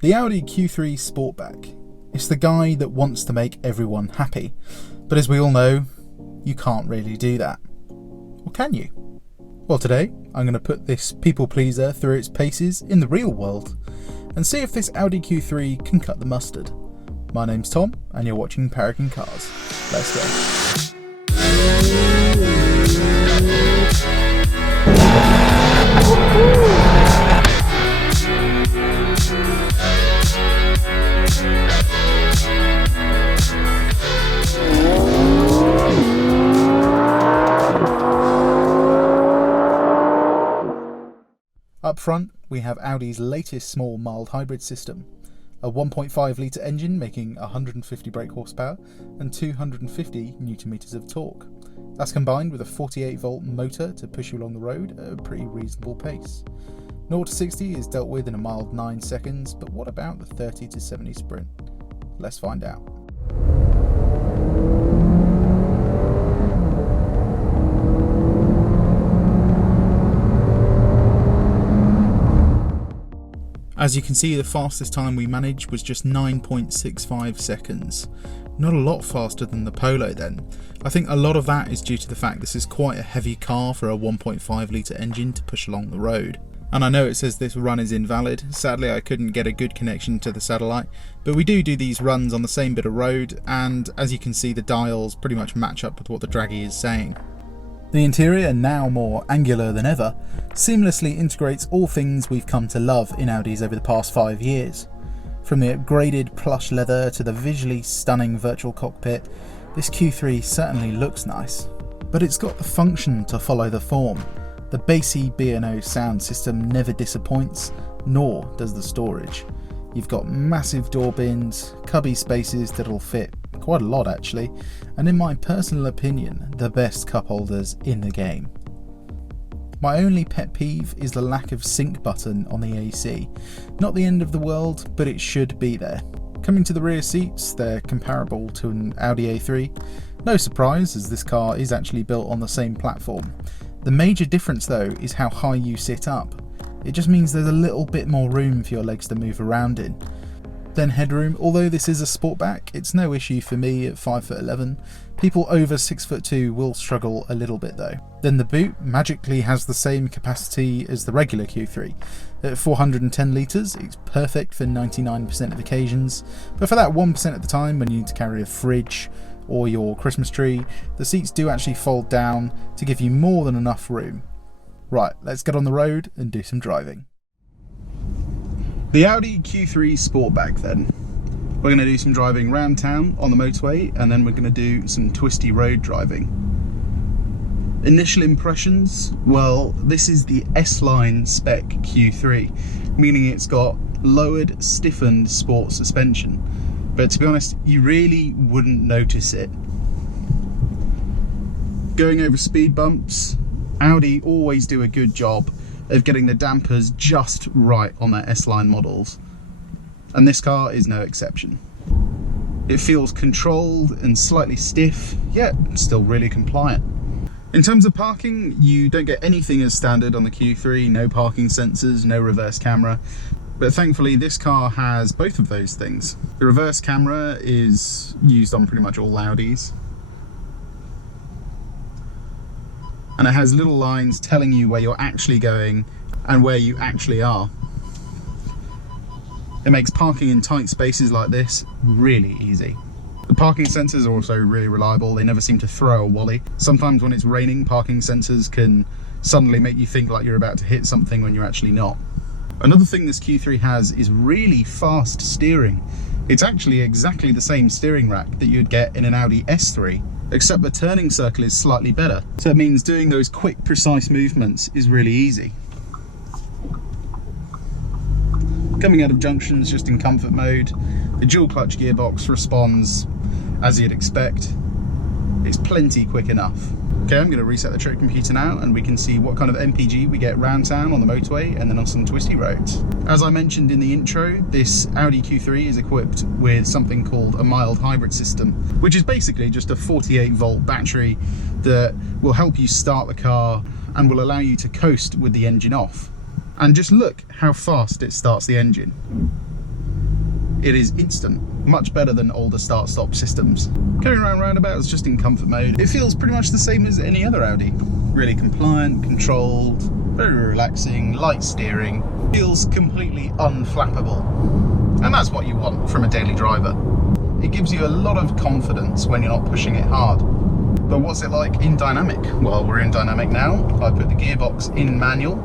The Audi Q3 Sportback. It's the guy that wants to make everyone happy, but as we all know, you can't really do that. Or can you? Well, today I'm going to put this people pleaser through its paces in the real world and see if this Audi Q3 can cut the mustard. My name's Tom and you're watching Paragon Cars. Let's go. Up front, we have Audi's latest small mild hybrid system, a 1.5 litre engine making 150 brake horsepower and 250 Nm of torque. That's combined with a 48 volt motor to push you along the road at a pretty reasonable pace. 0 to 60 is dealt with in a mild 9 seconds, but what about the 30 to 70 sprint? Let's find out. As you can see, the fastest time we managed was just 9.65 seconds. Not a lot faster than the Polo then. I think a lot of that is due to the fact this is quite a heavy car for a 1.5 litre engine to push along the road. And I know it says this run is invalid. Sadly, I couldn't get a good connection to the satellite, but we do these runs on the same bit of road, and as you can see, the dials pretty much match up with what the draggy is saying. The interior, now more angular than ever, seamlessly integrates all things we've come to love in Audis over the past 5 years. From the upgraded plush leather to the visually stunning virtual cockpit, this Q3 certainly looks nice. But it's got the function to follow the form. The bassy B&O sound system never disappoints, nor does the storage. You've got massive door bins, cubby spaces that'll fit quite a lot actually, and in my personal opinion, the best cup holders in the game. My only pet peeve is the lack of sync button on the AC. Not the end of the world, but it should be there. Coming to the rear seats, they're comparable to an Audi A3. No surprise, as this car is actually built on the same platform. The major difference though is how high you sit up. It just means there's a little bit more room for your legs to move around in. Then headroom, although this is a sportback, it's no issue for me at 5'11". People over 6'2" will struggle a little bit though. Then the boot magically has the same capacity as the regular Q3. At 410 litres, it's perfect for 99% of occasions, but for that 1% of the time when you need to carry a fridge or your Christmas tree, the seats do actually fold down to give you more than enough room. Right, let's get on the road and do some driving. The Audi Q3 Sportback then. We're going to do some driving around town on the motorway, and then we're going to do some twisty road driving. Initial impressions, well, this is the S-Line spec Q3, meaning it's got lowered, stiffened sport suspension. But to be honest, you really wouldn't notice it. Going over speed bumps, Audi always do a good job of getting the dampers just right on their S-Line models, and this car is no exception. It feels controlled and slightly stiff, yet still really compliant. In terms of parking, you don't get anything as standard on the Q3, no parking sensors, no reverse camera, but thankfully this car has both of those things. The reverse camera is used on pretty much all Audis, and it has little lines telling you where you're actually going and where you actually are. It makes parking in tight spaces like this really easy. The parking sensors are also really reliable. They never seem to throw a wally. Sometimes when it's raining, parking sensors can suddenly make you think like you're about to hit something when you're actually not. Another thing this Q3 has is really fast steering. It's actually exactly the same steering rack that you'd get in an Audi S3, except the turning circle is slightly better. So it means doing those quick, precise movements is really easy. Coming out of junctions just in comfort mode, the dual clutch gearbox responds as you'd expect. It's plenty quick enough. Okay, I'm going to reset the trip computer now and we can see what kind of MPG we get round town on the motorway and then on some twisty roads. As I mentioned in the intro, this Audi Q3 is equipped with something called a mild hybrid system, which is basically just a 48 volt battery that will help you start the car and will allow you to coast with the engine off. And just look how fast it starts the engine. It is instant, much better than older start-stop systems. Going around roundabouts just in comfort mode, it feels pretty much the same as any other Audi. Really compliant, controlled, very relaxing, light steering, feels completely unflappable. And that's what you want from a daily driver. It gives you a lot of confidence when you're not pushing it hard. But what's it like in dynamic? Well, we're in dynamic now. I put the gearbox in manual.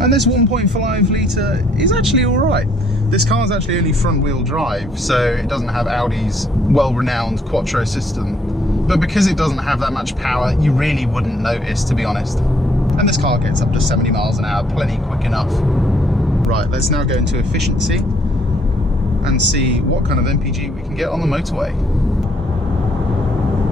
And this 1.5 litre is actually all right. This car's actually only front wheel drive, so it doesn't have Audi's well-renowned Quattro system. But because it doesn't have that much power, you really wouldn't notice, to be honest. And this car gets up to 70 miles an hour, plenty quick enough. Right, let's now go into efficiency and see what kind of MPG we can get on the motorway.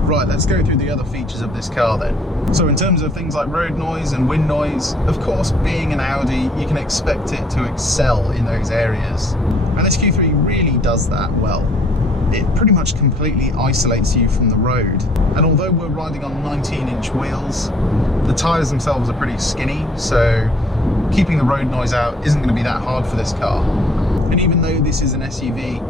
Right, let's go through the other features of this car then. So in terms of things like road noise and wind noise, of course, being an Audi, you can expect it to excel in those areas. And this Q3 really does that well. It pretty much completely isolates you from the road. And although we're riding on 19-inch wheels, the tyres themselves are pretty skinny, so keeping the road noise out isn't going to be that hard for this car. And even though this is an SUV,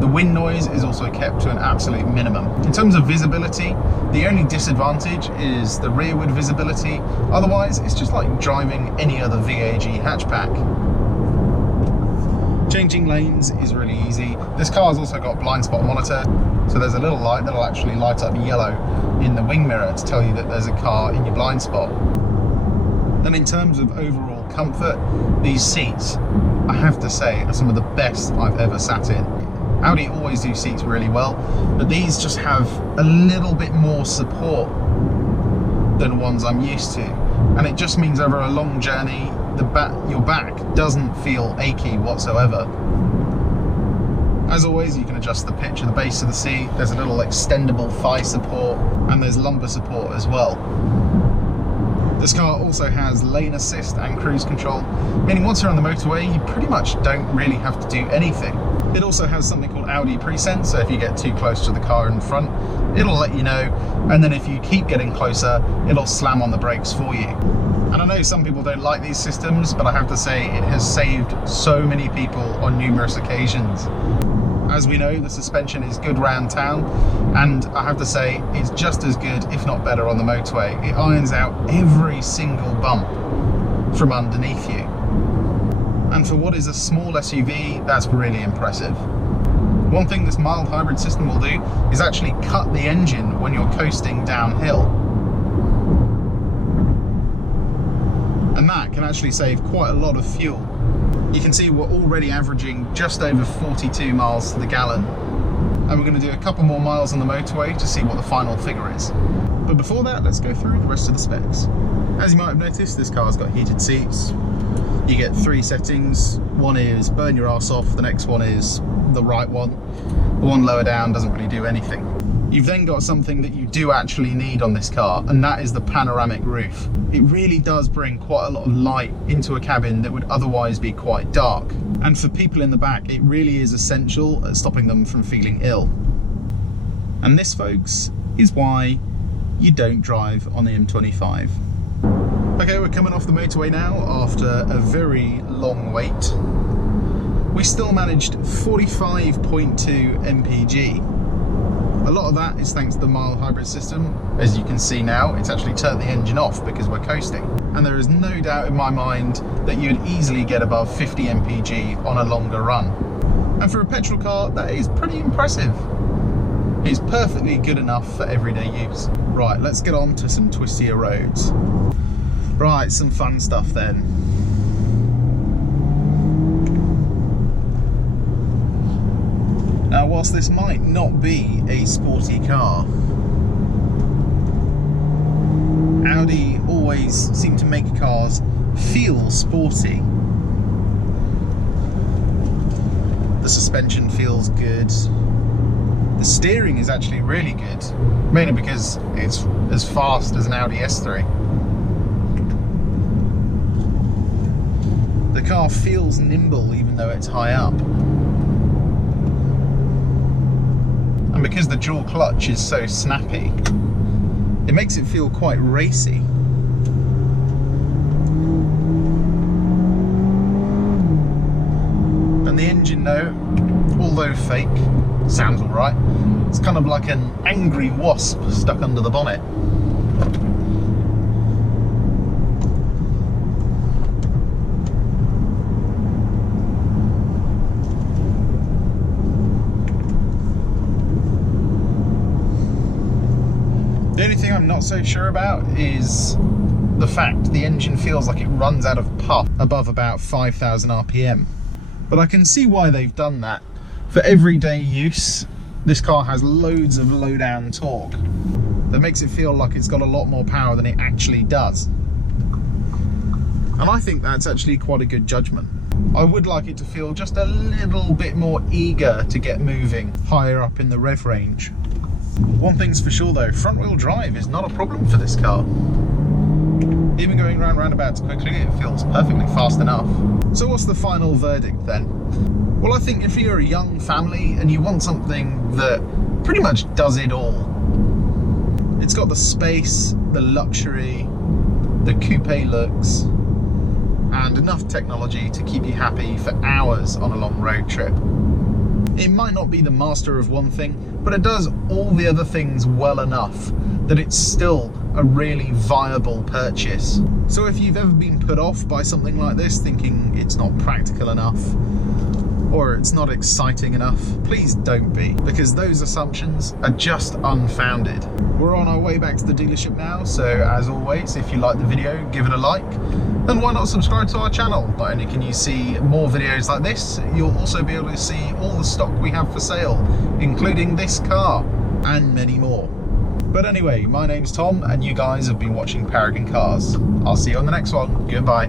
the wind noise is also kept to an absolute minimum. In terms of visibility, the only disadvantage is the rearward visibility. Otherwise, it's just like driving any other VAG hatchback. Changing lanes is really easy. This car's also got blind spot monitor, so there's a little light that'll actually light up yellow in the wing mirror to tell you that there's a car in your blind spot. And in terms of overall comfort, these seats, I have to say, are some of the best I've ever sat in. Audi always do seats really well, but these just have a little bit more support than ones I'm used to. And it just means over a long journey, your back doesn't feel achy whatsoever. As always, you can adjust the pitch of the base of the seat. There's a little extendable thigh support, and there's lumbar support as well. This car also has lane assist and cruise control, meaning once you're on the motorway, you pretty much don't really have to do anything. It also has something called Audi Presense, so if you get too close to the car in front, it'll let you know, and then if you keep getting closer, it'll slam on the brakes for you. And I know some people don't like these systems, but I have to say it has saved so many people on numerous occasions. As we know, the suspension is good round town, and I have to say it's just as good, if not better, on the motorway. It irons out every single bump from underneath you. And for what is a small SUV, that's really impressive. One thing this mild hybrid system will do is actually cut the engine when you're coasting downhill. And that can actually save quite a lot of fuel. You can see we're already averaging just over 42 miles to the gallon. And we're going to do a couple more miles on the motorway to see what the final figure is. But before that, let's go through the rest of the specs. As you might have noticed, this car's got heated seats. You get 3 settings. One is burn your ass off, the next one is the right one. The one lower down doesn't really do anything. You've then got something that you do actually need on this car, and that is the panoramic roof. It really does bring quite a lot of light into a cabin that would otherwise be quite dark. And for people in the back, it really is essential at stopping them from feeling ill. And this, folks, is why you don't drive on the M25. Okay, we're coming off the motorway now after a very long wait. We still managed 45.2 mpg. A lot of that is thanks to the mild hybrid system. As you can see now, it's actually turned the engine off because we're coasting. And there is no doubt in my mind that you'd easily get above 50 mpg on a longer run. And for a petrol car, that is pretty impressive. It's perfectly good enough for everyday use. Right, let's get on to some twistier roads. Right, some fun stuff then. Now, whilst this might not be a sporty car, Audi always seem to make cars feel sporty. The suspension feels good. The steering is actually really good, mainly because it's as fast as an Audi S3. The car feels nimble even though it's high up. And because the dual clutch is so snappy, it makes it feel quite racy. engine note, although fake, sounds alright. It's kind of like an angry wasp stuck under the bonnet. The only thing I'm not so sure about is the fact the engine feels like it runs out of puff above about 5,000 RPM. But I can see why they've done that. For everyday use, this car has loads of low down torque that makes it feel like it's got a lot more power than it actually does. And I think that's actually quite a good judgment. I would like it to feel just a little bit more eager to get moving higher up in the rev range. One thing's for sure though, front wheel drive is not a problem for this car. Even going round roundabouts quickly, it feels perfectly fast enough. So what's the final verdict then? Well, I think if you're a young family and you want something that pretty much does it all, it's got the space, the luxury, the coupe looks, and enough technology to keep you happy for hours on a long road trip. It might not be the master of one thing, but it does all the other things well enough that it's still a really viable purchase. So if you've ever been put off by something like this, thinking it's not practical enough, or it's not exciting enough, please don't be, because those assumptions are just unfounded. We're on our way back to the dealership now, so as always, if you like the video, give it a like, and why not subscribe to our channel? Not only can you see more videos like this, you'll also be able to see all the stock we have for sale, including this car, and many more. But anyway, my name's Tom, and you guys have been watching Paragon Cars. I'll see you on the next one. Goodbye.